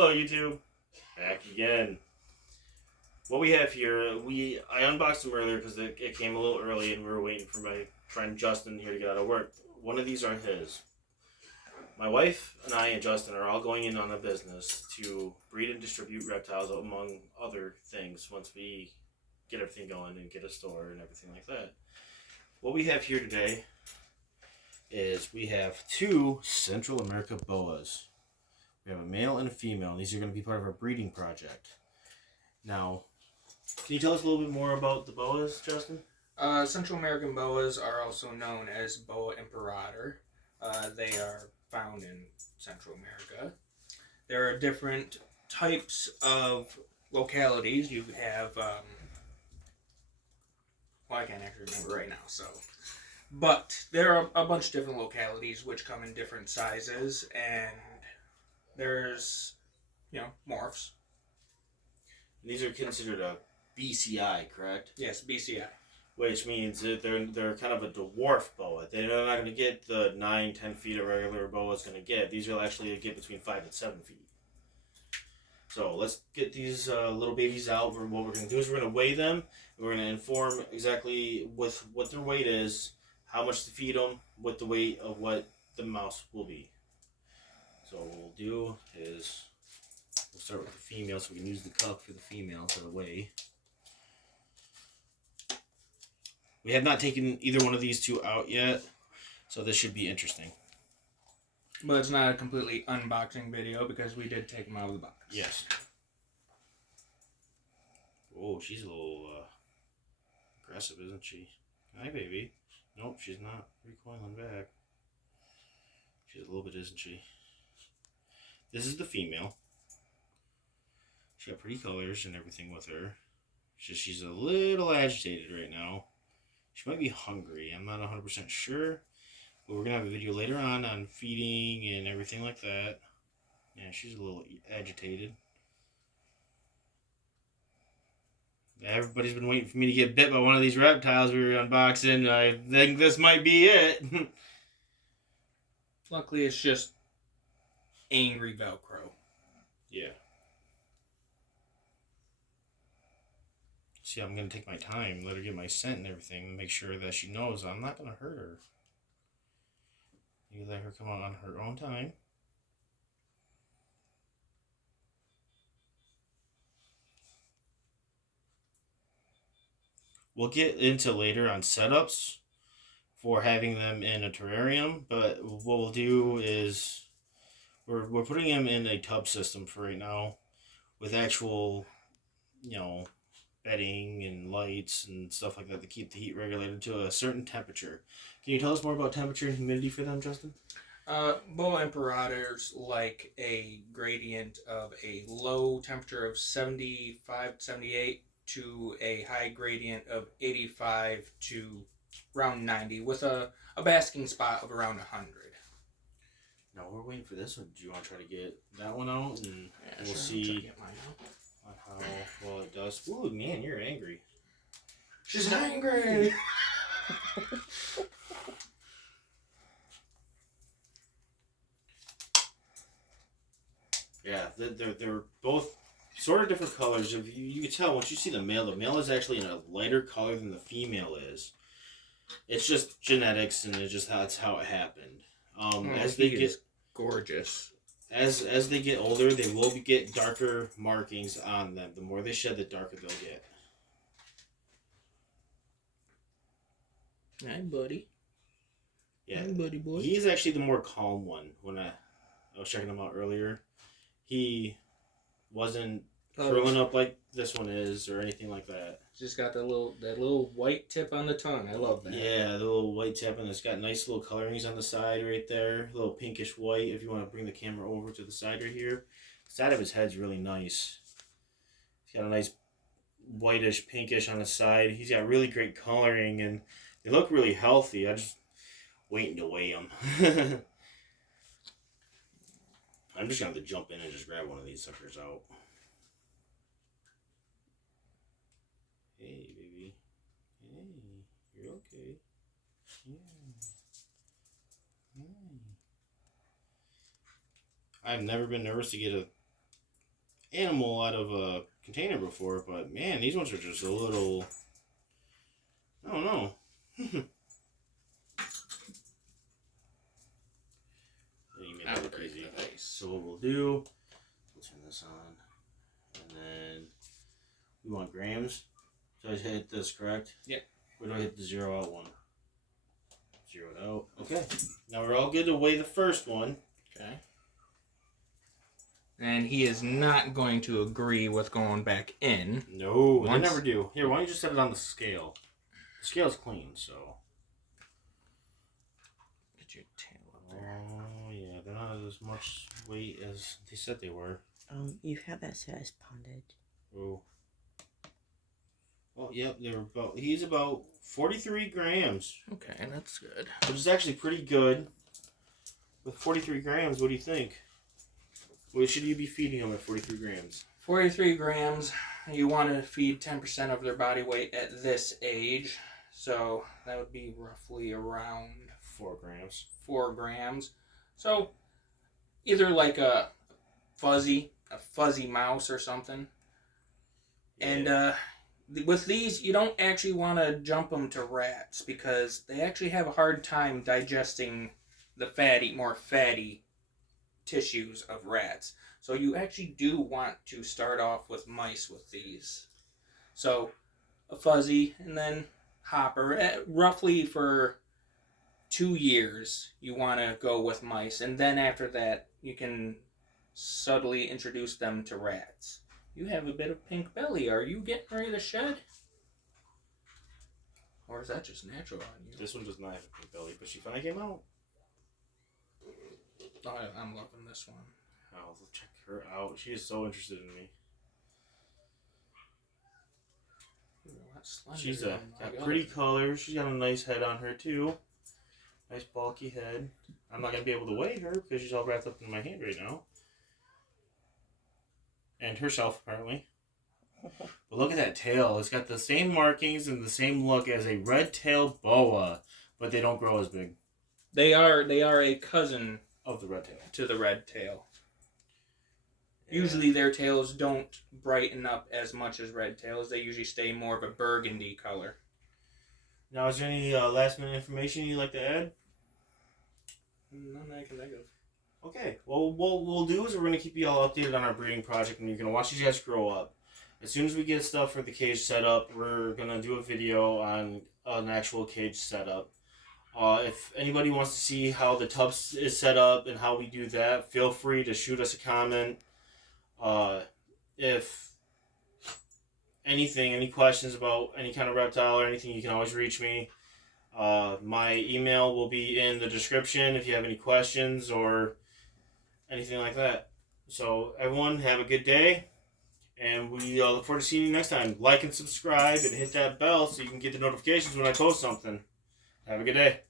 Hello, YouTube. Back again. What we have here, I unboxed them earlier because it came a little early and we were waiting for my friend Justin here to get out of work. One of these are his. My wife and I and Justin are all going in on a business to breed and distribute reptiles, among other things, once we get everything going and get a store and everything like that. What we have here today is we have two Central America boas. We have a male and a female, and these are going to be part of our breeding project. Now, can you tell us a little bit more about the boas, Justin? Central American boas are also known as boa imperator. They are found in Central America. There are different types of localities. You have, I can't actually remember right now, but there are a bunch of different localities which come in different sizes, and there's, morphs. These are considered a BCI, correct? Yes, BCI. Which means that they're kind of a dwarf boa. They're not going to get the 9-10 feet a regular boa is going to get. These will actually get between 5 and 7 feet. So let's get these little babies out. What we're going to do is we're going to weigh them. And we're going to inform exactly with what their weight is, how much to feed them, what the weight of what the mouse will be. So what we'll do is we'll start with the female, so we can use the cup for the female to weigh. We have not taken either one of these two out yet, so this should be interesting. But it's not a completely unboxing video because we did take them out of the box. Yes. Oh, she's a little aggressive, isn't she? Hi, baby. Nope, she's not recoiling back. She's a little bit, isn't she? This is the female. She got pretty colors and everything with her. She's a little agitated right now. She might be hungry. I'm not 100% sure. But we're going to have a video later on feeding and everything like that. Yeah, she's a little agitated. Everybody's been waiting for me to get bit by one of these reptiles we were unboxing. I think this might be it. Luckily, it's just angry Velcro. Yeah. See, I'm going to take my time, let her get my scent and everything, and make sure that she knows I'm not going to hurt her. You let her come out on her own time. We'll get into later on setups for having them in a terrarium, but what we'll do is we're putting them in a tub system for right now with actual, bedding and lights and stuff like that to keep the heat regulated to a certain temperature. Can you tell us more about temperature and humidity for them, Justin? Boa imperators like a gradient of a low temperature of 75, 78 to a high gradient of 85 to around 90 with a basking spot of around 100. No, we're waiting for this one. Do you want to try to get that one out? And we'll sure. see on how well it does. Ooh, man, you're angry. She's angry! Yeah, they're both sort of different colors. If you can tell once you see the male is actually in a lighter color than the female is. It's just genetics, and that's how it happened. As they get gorgeous. As they get older, they will get darker markings on them. The more they shed, the darker they'll get. Hi, buddy. Yeah, hi, buddy boy. He's actually the more calm one. When I was checking him out earlier, he wasn't curling up like this one is or anything like that. Just got that little white tip on the tongue. I love that. Yeah, the little white tip, and it's got nice little colorings on the side right there. A little pinkish white. If you want to bring the camera over to the side right here, the side of his head's really nice. He's got a nice whitish, pinkish on the side. He's got really great coloring, and they look really healthy. I'm just waiting to weigh them. I'm just going to have to jump in and just grab one of these suckers out. Hey, baby. Hey, you're okay. Yeah. I've never been nervous to get a animal out of a container before, but man, these ones are just a little. I don't know. You made that look easy. So what we'll do, we'll turn this on, and then we want grams. So I hit this, correct? Yep. Where do I hit the 0 out one? 0 it out. Okay. Now we're all good to weigh the first one. Okay. And he is not going to agree with going back in. No, I never do. Here, why don't you just set it on the scale? The scale's clean, so. Get your tail up there. Oh, yeah, they're not as much weight as they said they were. You have that says pondage. Oh. Well, yep, he's about 43 grams. Okay, that's good. Which is actually pretty good. With 43 grams, what do you think? What should you be feeding them at 43 grams? 43 grams. You want to feed 10% of their body weight at this age. So that would be roughly around 4 grams. 4 grams. So either like a fuzzy mouse or something. Yeah. And with these, you don't actually want to jump them to rats because they actually have a hard time digesting the more fatty tissues of rats. So you actually do want to start off with mice with these. So a fuzzy and then hopper. Roughly for 2 years you want to go with mice, and then after that you can subtly introduce them to rats. You have a bit of pink belly. Are you getting ready to shed? Or is that just natural on you? This one does not have a pink belly, but she finally came out. Oh, I'm loving this one. Oh, check her out. She is so interested in me. She's got pretty colors. She's got a nice head on her too. Nice bulky head. I'm not going to be able to weigh her because she's all wrapped up in my hand right now. And herself, apparently. But look at that tail. It's got the same markings and the same look as a red-tailed boa, but they don't grow as big. They are a cousin of the red tail. To the red tail. Yeah. Usually their tails don't brighten up as much as red tails. They usually stay more of a burgundy color. Now, is there any last-minute information you'd like to add? None that I can think of. Okay. Well, what we'll do is we're going to keep you all updated on our breeding project, and you're going to watch these guys grow up. As soon as we get stuff for the cage set up, we're going to do a video on an actual cage setup. If anybody wants to see how the tub is set up and how we do that, feel free to shoot us a comment. If any questions about any kind of reptile or anything, you can always reach me. My email will be in the description if you have any questions or anything like that. So everyone, have a good day, and we look forward to seeing you next time. Like and subscribe and hit that bell so you can get the notifications when I post something. Have a good day.